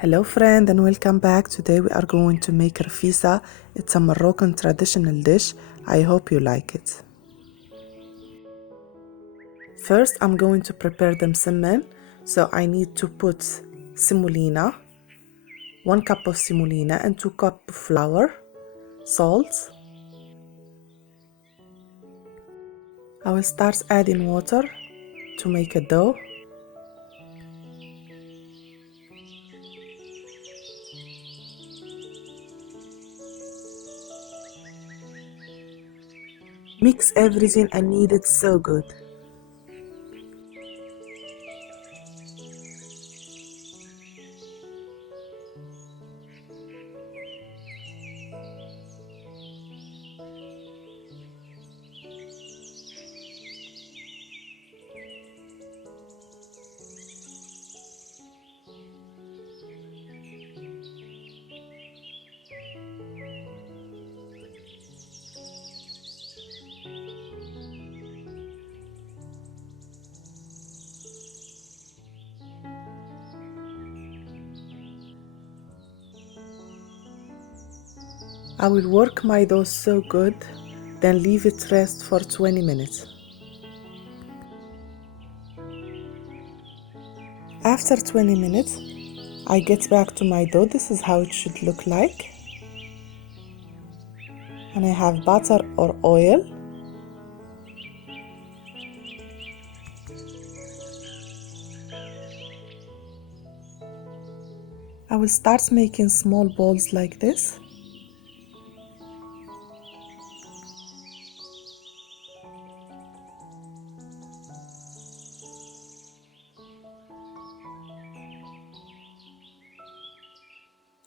Hello friend and welcome back. Today we are going to make rfissa. It's a Moroccan traditional dish. I hope you like it. First I'm going to prepare the msemen. So I need to put semolina, 1 cup of semolina and 2 cups of flour, salt. I will start adding water to make a dough. Mix everything and knead it so good. I will work my dough so good, then leave it rest for 20 minutes. After 20 minutes, I get back to my dough. This is how it should look like. And I have butter or oil. I will start making small balls like this.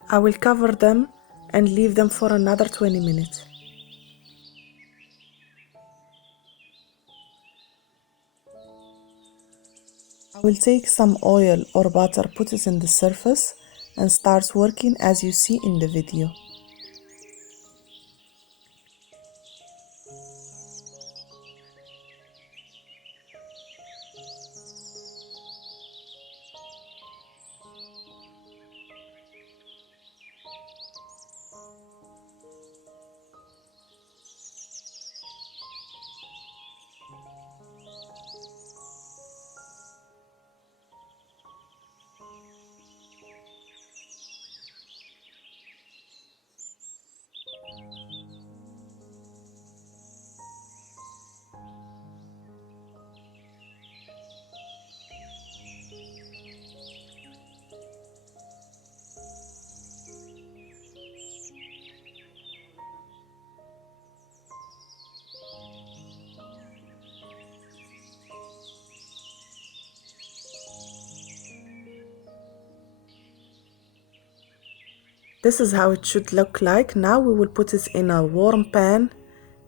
I will cover them and leave them for another 20 minutes. I will take some oil or butter, put it in the surface and start working as you see in the video. This is how it should look like. Now we will put it in a warm pan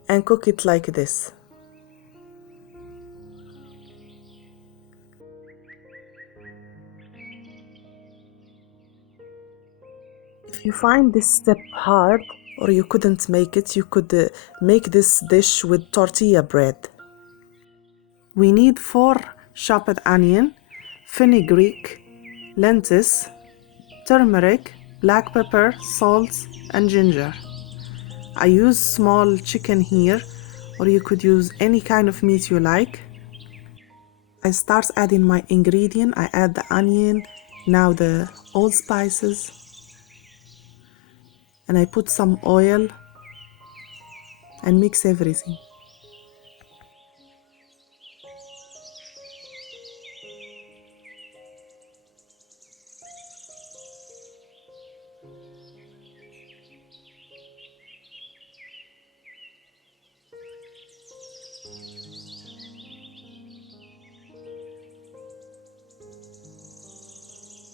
and cook it like this. If you find this step hard or you couldn't make it, you could make this dish with tortilla bread. We need 4 chopped onion, fenugreek, lentils, turmeric, black pepper, salt and ginger. I use small chicken here, or you could use any kind of meat you like. I start adding my ingredient. I add the onion, now the allspices, and I put some oil and mix everything.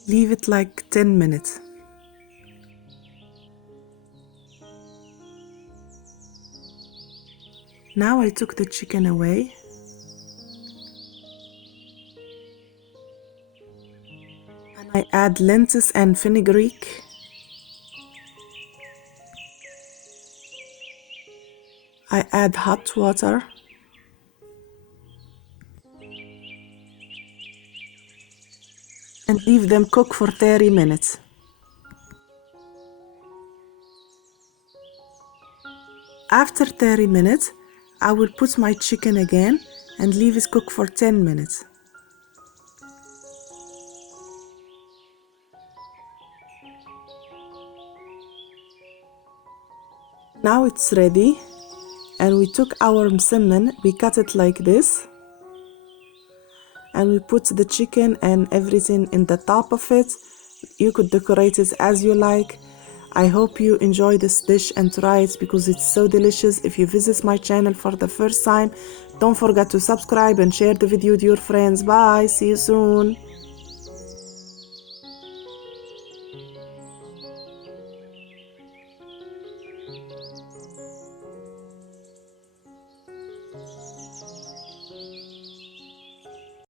Leave it like 10 minutes. Now I took the chicken away. And I add lentils and fenugreek. I add hot water. And leave them cook for 30 minutes. After 30 minutes, I will put my chicken again and leave it cook for 10 minutes. Now it's ready, and we took our msemen, we cut it like this, and we put the chicken and everything in the top of it. You could decorate it as you like. I hope you enjoy this dish and try it because it's so delicious. If you visit my channel for the first time, don't forget to subscribe and share the video with your friends. Bye, see you soon.